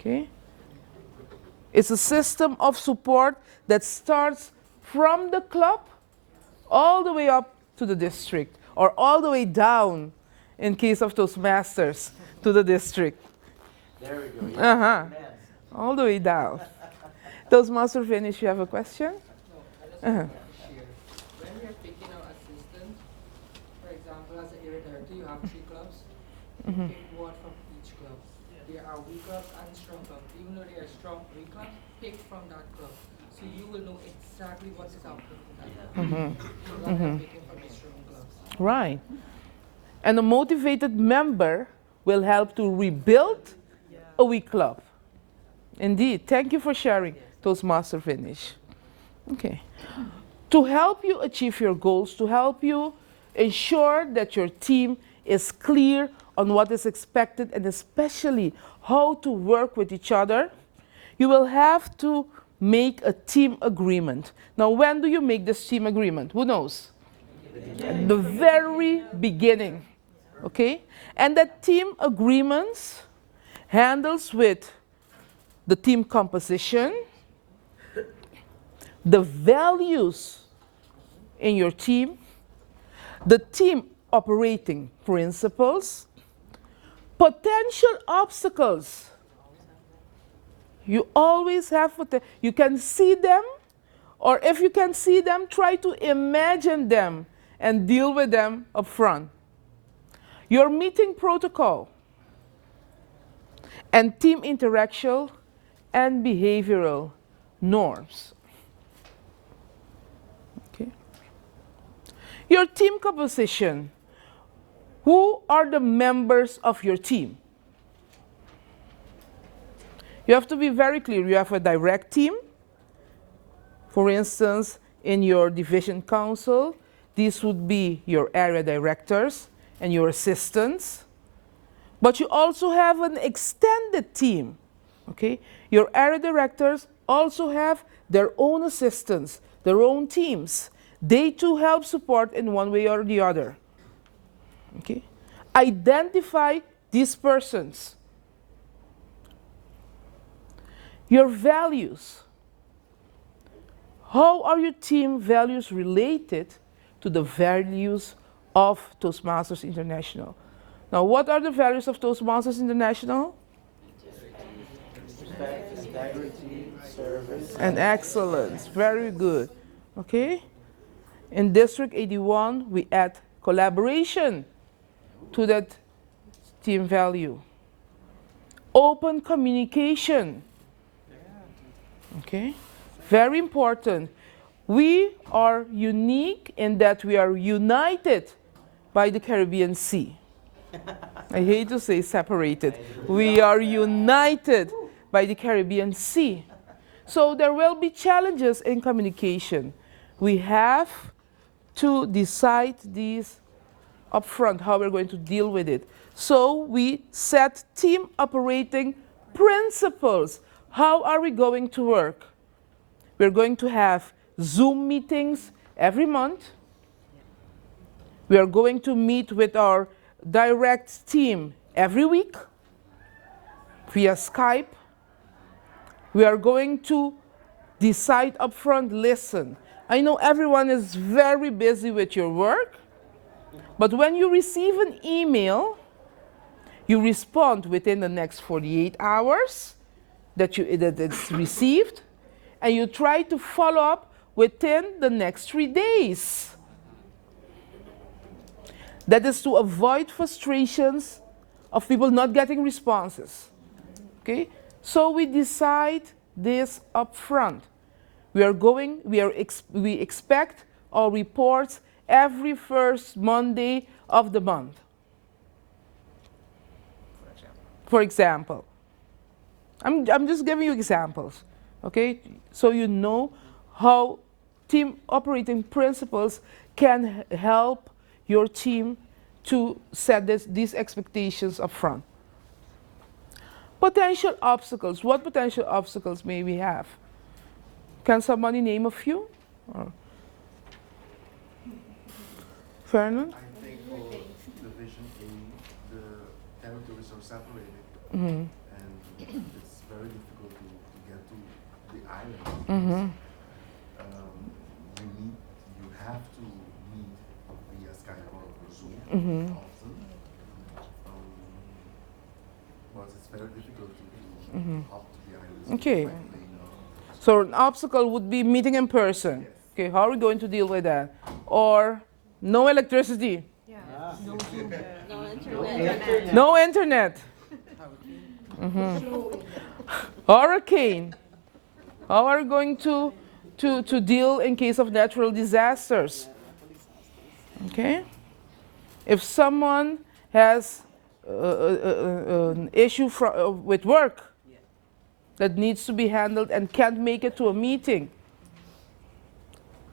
Okay? It's a system of support that starts from the club all the way up to the district, or all the way down, in case of Toastmasters, to the district. There we go. Yeah. Uh-huh. All the way down. Toastmaster Finish, you have a question? No, I just Uh-huh. want to share. When you're picking out assistants, for example, as an area director, you have 3 clubs. Mhm. Pick one from each club. There are weak clubs and strong clubs. Even though there are strong weak clubs, pick from that club. So you will know exactly what is happening in that club. Mhm. Rather than picking from the strong clubs. Right. And a motivated member will help to rebuild a weak club. Indeed. Thank you for sharing, Toastmaster Finish. Okay. To help you achieve your goals, to help you ensure that your team is clear on what is expected and especially how to work with each other, you will have to make a team agreement. Now, when do you make this team agreement? Who knows? At the very beginning. Okay? And that team agreements handles with the team composition, the values in your team, the team operating principles, potential obstacles. You always have, you can see them, or if you can see them, try to imagine them and deal with them up front. Your meeting protocol and team interaction and behavioral norms. Okay. Your team composition. Who are the members of your team? You have to be very clear. You have a direct team. For instance, in your division council, these would be your area directors and your assistants. But you also have an extended team. Okay? Your area directors also have their own assistants, their own teams. They too help support in one way or the other. Okay? Identify these persons. Your values. How are your team values related to the values of Toastmasters International? Now, what are the values of Toastmasters International? Respect, integrity, service, And excellence. Very good. Okay? In District 81, we add collaboration to that team value. Open communication. Okay? Very important. We are unique in that we are united by the Caribbean Sea. I hate to say separated. We are united by the Caribbean Sea. So there will be challenges in communication. We have to decide these upfront, how we're going to deal with it. So we set team operating principles. How are we going to work? We're going to have Zoom meetings every month. We are going to meet with our direct team every week via Skype. We are going to decide upfront, listen, I know everyone is very busy with your work, but when you receive an email, you respond within the next 48 hours that it's received, and you try to follow up within the next 3 days. That is to avoid frustrations of people not getting responses. Okay? So we decide this up front. We expect our reports every first Monday of the month. For example. I'm just giving you examples. Okay? So you know how team operating principles can help your team to set these expectations up front. Potential obstacles. What potential obstacles may we have? Can somebody name a few? Or Fernand? I think for Division A, the territories are separated, Mm-hmm. and it's very You have to meet via Skype or Zoom often. But it's very difficult to hop to the islands. Okay. by plane or- So an obstacle would be meeting in person. Okay, how are we going to deal with that? Or no electricity, no internet. Hurricane. How are we going to deal in case of natural disasters? Okay. If someone has an issue with work that needs to be handled and can't make it to a meeting.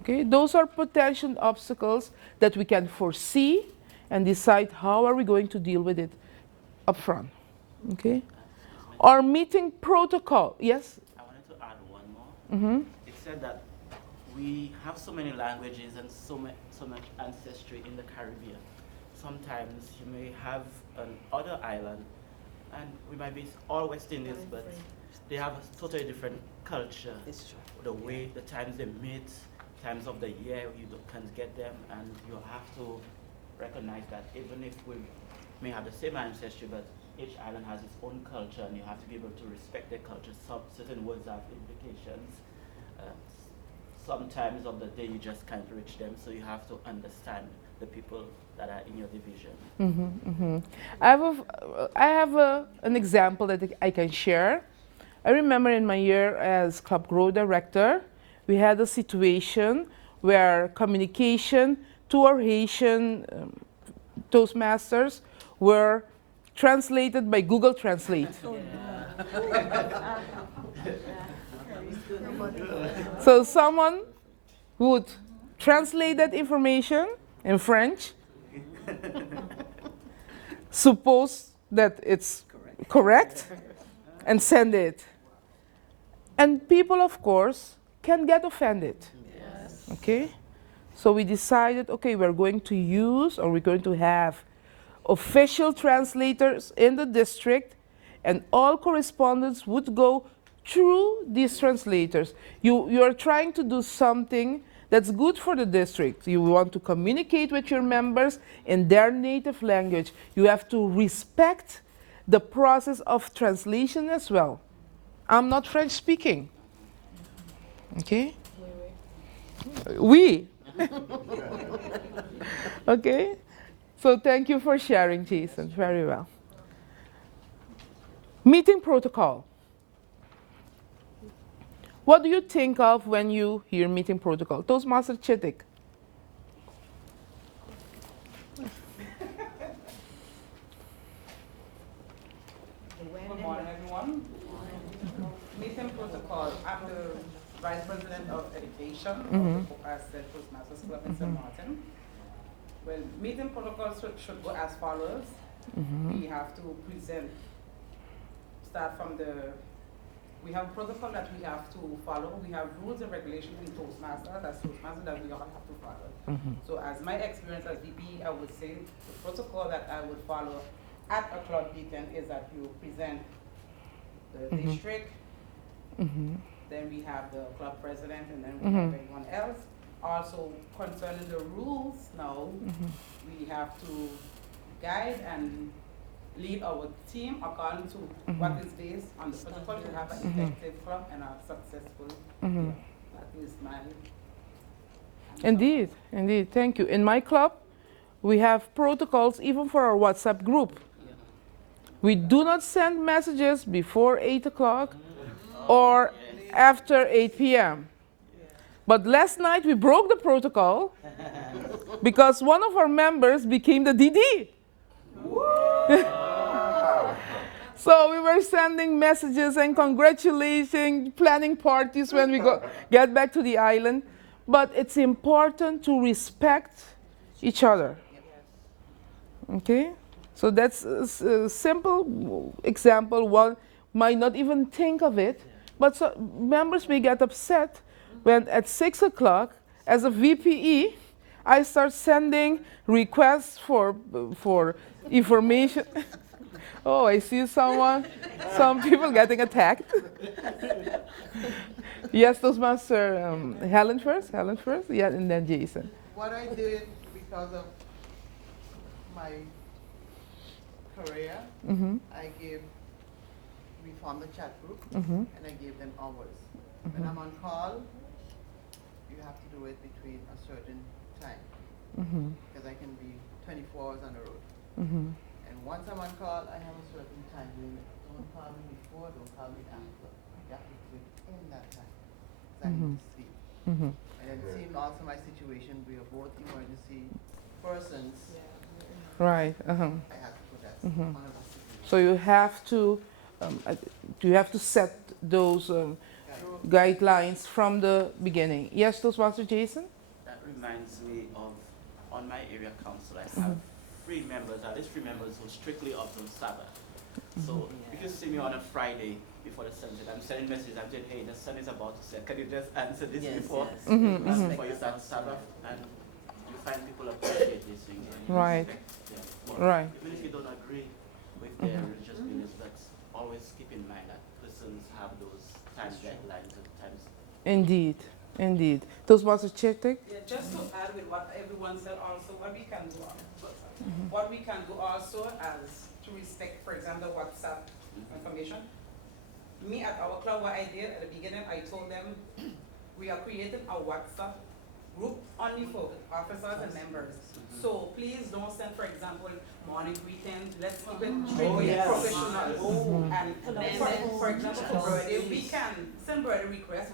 Okay, those are potential obstacles that we can foresee and decide how are we going to deal with it up front. Okay? Our meeting protocol, yes? I wanted to add one more. It said that we have so many languages and so much ancestry in the Caribbean. Sometimes you may have an other island, and we might be all West Indians, but they have a totally different culture. The way, the times they meet, times of the year can't get them, and you have to recognize that even if we may have the same ancestry, but each island has its own culture, and you have to be able to respect their culture. Certain words have implications. Sometimes of the day you just can't reach them, so you have to understand the people that are in your division. I have an example that I can share. I remember in my year as Club Grow director, we had a situation where communication to our Haitian Toastmasters were translated by Google Translate. So someone would translate that information in French, suppose that it's correct, and send it. And people, of course, can get offended. Okay? So we decided, okay, we're going to use, or we're going to have official translators in the district, and all correspondence would go through these translators. You are trying to do something that's good for the district. You want to communicate with your members in their native language. You have to respect the process of translation as well. I'm not French speaking. Okay? We. Okay? So thank you for sharing, Jason. Very well. Meeting protocol. What do you think of when you hear meeting protocol? Toastmaster Chitik. Good morning, everyone. Meeting protocol. I'm the Vice President of Education of the Said Toastmasters Club in St. Martin. Well, meeting protocol should go as follows. We have to present, start from we have a protocol that we have to follow. We have rules and regulations in Toastmasters, as Toastmasters that we all have to follow. So as my experience as VP, I would say the protocol that I would follow at a club meeting is that you present the district, then we have the club president, and then we have everyone else. Also, concerning the rules now, we have to guide and lead our team according to what is based on the protocol to have an effective club and a successful club. That is my answer. Indeed, indeed. Thank you. In my club, we have protocols even for our WhatsApp group. We do not send messages before 8 o'clock or after 8 p.m. But last night we broke the protocol because one of our members became the DD. So we were sending messages and congratulating, planning parties when we get back to the island. But it's important to respect each other. Okay? So that's a simple example. One might not even think of it, but so members may get upset when at 6 o'clock, as a VPE, I start sending requests for information. Oh, I see some people getting attacked. Yes, Toastmaster Helen first. Yeah, and then Jason. What I did because of my career, Mm-hmm. We formed a chat group Mm-hmm. and I gave them hours. When I'm on call, you have to do it between a certain time Mm-hmm. because I can be 24 hours on the road. Mm-hmm. And once I'm on call, I have a certain time limit. Don't call me before, don't call me after. You have to do it in that time. 'Cause I need to sleep. Mm-hmm. And then seeing also my situation, we are both emergency persons. Right. Uh-huh. I have to put that Mhm. on the situation. So you have to set those guidelines from the beginning. Yes, Toastmaster Jason. That reminds me of, on my area council, I have three members, at least three members who strictly observe Sabbath. So if you see me on a Friday before the sunset, I'm sending messages, I'm saying, hey, the sun is about to set. Can you just answer this before? Mhm, Before you start Sabbath? And you find people appreciate these things. And you Right. respect them. But Right. even if you don't agree with their religious beliefs, that's always keep in mind that persons have those time deadlines and times. Indeed. Indeed. Toastmaster Chitik. Yeah, just to add with what everyone said also, what we can do, what we can do also as to respect, for example, WhatsApp information. Me at our club, what I did at the beginning, I told them we are creating a WhatsApp group only for officers and members. So please don't send, for example, morning greetings. Let's keep it strictly professional. And for example, for birthday, we can send birthday requests.